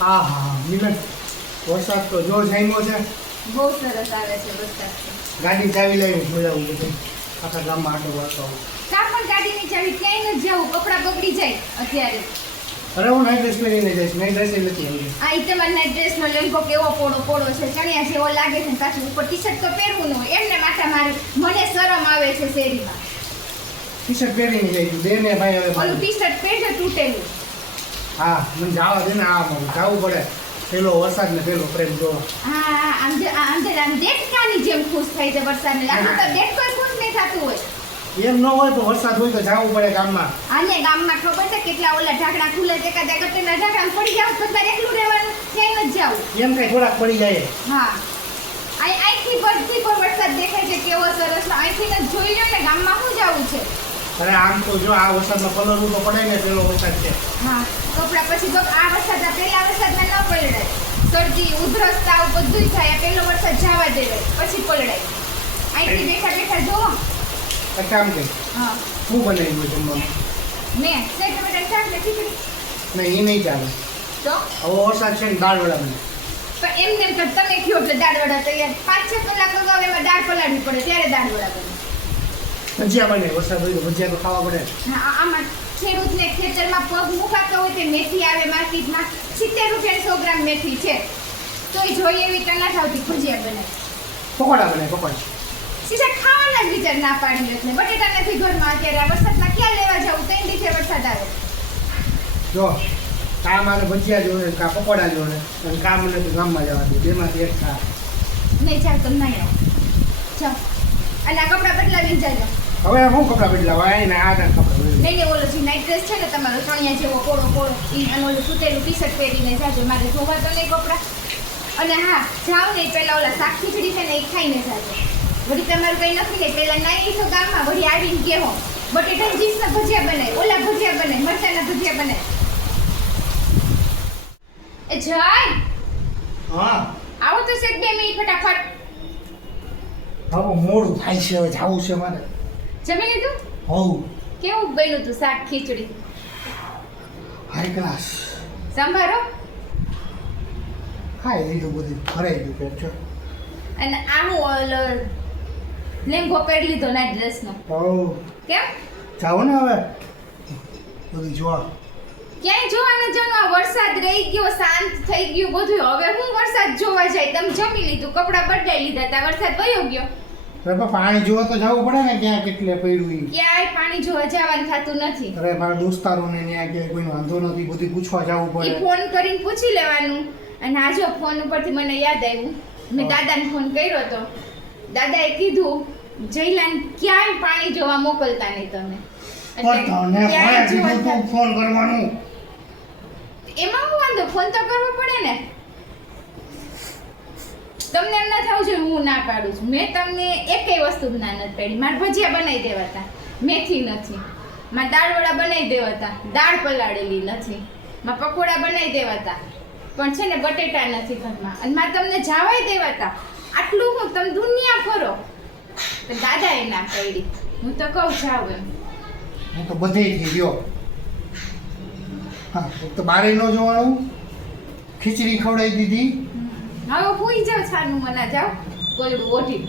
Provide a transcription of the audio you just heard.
હા હા મિલન વરસાદ તો જોર જામ્યો છે. બહુ સરસ આવે છે વરસાદ. ગાડી ચાવી લઈને જોડાવું બધું આખા ગામમાં આટો વાળતો આવું. કાં પણ ગાડીની ચાવી ક્યાંય ન જવું, કપડાં બગડી જાય અત્યારે. અરે હું નાઇટ ડ્રેસ પહેરીને જઈશ, નાઇટ ડ્રેસ નથી આવી. આ ઈ તમારા નાઈટ ડ્રેસનો લેંઘો કેવો પોળો છે, ચણિયા જેવો લાગે છે, પાછું ઉપર ટી શર્ટ તો પહેરવું ન હોય. એમને માથા મારી મને શરમ આવે છે શેરીમાં. ટી શર્ટ પહેરીને જઈશું બે ને ભાઈ હવે ઓલું ટી શર્ટ પહેરજો તૂટેલું. હા મને જવા દે ને, જવું પડે. પેલો વરસાદ ને પેલો પ્રેમ જોવા. હા આમ દેડકાની જેમ ખુશ થઈ છે વરસાદને. લાગુ તો દેડકો ખુશ નહીં થતું હોય. એમ ન હોય તો વરસાદ હોય તો જવું પડે ગામમાં. આને ગામમાં ખબર છે કેટલા ઓલા ઢાંકણા ખુલે છે, એકાદા ગટરના ઢાંકણા પડી જાવ તો તારે એકલું રહેવાનું, ક્યાંય ન જાવું. એમ કઈ થોડાક પડી જાય. હા અહીંથી બધી પર વરસાદ દેખાય છે કેવો સરસ. અહીંથી જ જોઈ લો ને ગામમાં શું જવું છે. અરે આમ તો જો આ વરસાદમાં પલળવું તો પડે ને, પેલો વરસાદ છે. હા કપડા પછી જો આ વરસાદ પેલા વરસાદમાં ન પલળાય. શરદી ઉધરસ તાવ બધું થાય. આ પેલો વરસાદ જવા દેવાય પછી પલળાય. અહીંથી બેઠા બેઠા જોવો. કામ કે હા શું બનાવ્યું જમવાનું? મેં સેટ ટમેટાનું શાક ને ખીચડી. નહીં એ નહીં ચાલે. તો હવે વરસાદ છે ને દાળ વડા બને. પણ એમને એમ કર તમે કયો એટલે દાળ વડા તૈયાર. 5-6 કલાક અગાઉ એમાં દાળ પલાળવી પડે ત્યારે દાળ વડા બને. ભજીયા બને, વરસાદ હોય તો ભજીયા તો ખાવા પડે. હા આમાં ખેડૂતને ખેતરમાં પગ મુકાતો હોય તે મેથી આવે માર્કેટમાં 70 રૂપિયા 100 ગ્રામ મેથી છે. તોય જોઈએ એવી ટના થાવતી ભજીયા બને. પકોડા બને, પકોડા. સીધા ખાવાના જ વિચાર ના પાડી એટલે. બટેટા નથી ઘરમાં અત્યારે. આ વરસાદમાં ક્યાં લેવા જવું? 3 દિવસે વરસાદ આવે. જો કામ આવે ભજીયા જોડે, કા પકોડા જોડે, અને કામ મને તો ગામમાં જવા દે. બેમાંથી એક ખા. નહીં ચાલ તો નહીં આવો. જાઓ અને આ કપડાં બદલાવીને જાજો. હવે હું કપડાં બદલાવા આવીને આ કપડાં નહીં ઓલો જે નાઈટ ડ્રેસ છે ને તમારો ચણિયા જેવો પોળો અને ઓલું તૂટેલું ટી શર્ટ પહેરીને જાજો. મારે જોવા તો નહીં કપડાં. અને હા જાઓ ને પહેલા ઓલા શાક ખીચડી છે ને એ ખાઈને જાજો. વળી તમારું કંઈ નથી ને પહેલા નાઈ તો ગામમાં વળી આવીને કહેવો બટેટા ચીપ્સના ભજીયા બનાય, ઓલા ભજીયા બનાય, મરચાના ભજીયા બનાય. એ જય હા આવો તો સેટ 2 મિનિટ ફટાફટ. હવે મોડું થાય છે, હવે જવું છે મારે. જમી લીધું? હોવ કેવું બન્યું તું શાક ખીચડી? High class. સંભારો ખાઈ લીધું બધું, ભરાઈ ગયું પેટ છો. અને આ હું ઓલો લેંઘો પહેરી લીધો નાઈટ ડ્રેસનો. હોવ કેમ? જાઓ ને હવે બધું જોવા. ક્યાંય જોવા ન જવાનું. આ વરસાદ રહી ગયો, શાંત થઈ ગયું બધું. હવે હું વરસાદ જોવા જાય? તમે જમી લીધું, કપડાં બદલાઈ લીધા, તા વરસાદ વયો ગયો. અરે પાણી જોવા તો જવું પડે ને, ક્યાં કેટલે પડ્યું ઈ. ક્યાંય પાણી જોવા જવાનું થતું નથી. અરે મારા દોસ્તારોને ત્યાં ક્યાંય કોઈ વાંધો નથી, બધું પૂછવા જવું એ પડે. ફોન કરીને પૂછી લેવાનું. અને આ જો ફોન ઉપરથી મને યાદ આવ્યું, મેં દાદાને ફોન કર્યો હતો. દાદાએ કીધું જયલાન ક્યાંય પાણી જોવા મોકલતા નહીં તમે. પણ તને કોણે કીધું તું ફોન કરવાનું? એમાં હું વાંધો, ફોન તો કરવો પડે ને. તમને એમ ના થવું જોઈએ હું ના પાડું છું. મેં તમને એકેય વસ્તુ ના નથી પાડી. મારે ભજીયા બનાવી દેવાતા, મેથી નથી. મારે દાળ વડા બનાવી દેવાતા, દાળ પલાળેલી નથી. મારે પકોડા બનાવી દેવાતા, પણ છે ને બટેટા નથી ઘરમાં. અને મારે તમને જાવાય દેવાતા. આટલું હું તમે દુનિયા ફરો. તો દાદાએ ના પાડી. હું તો કહું જાવ એમ. હું તો બધેથી ગયો. હા તો બારે ન જોવાનું, ખીચડી ખવડાવી દીધી. હવે ભૂઈ જાવ છાનું મના જાવ ગોળું ઓઢી.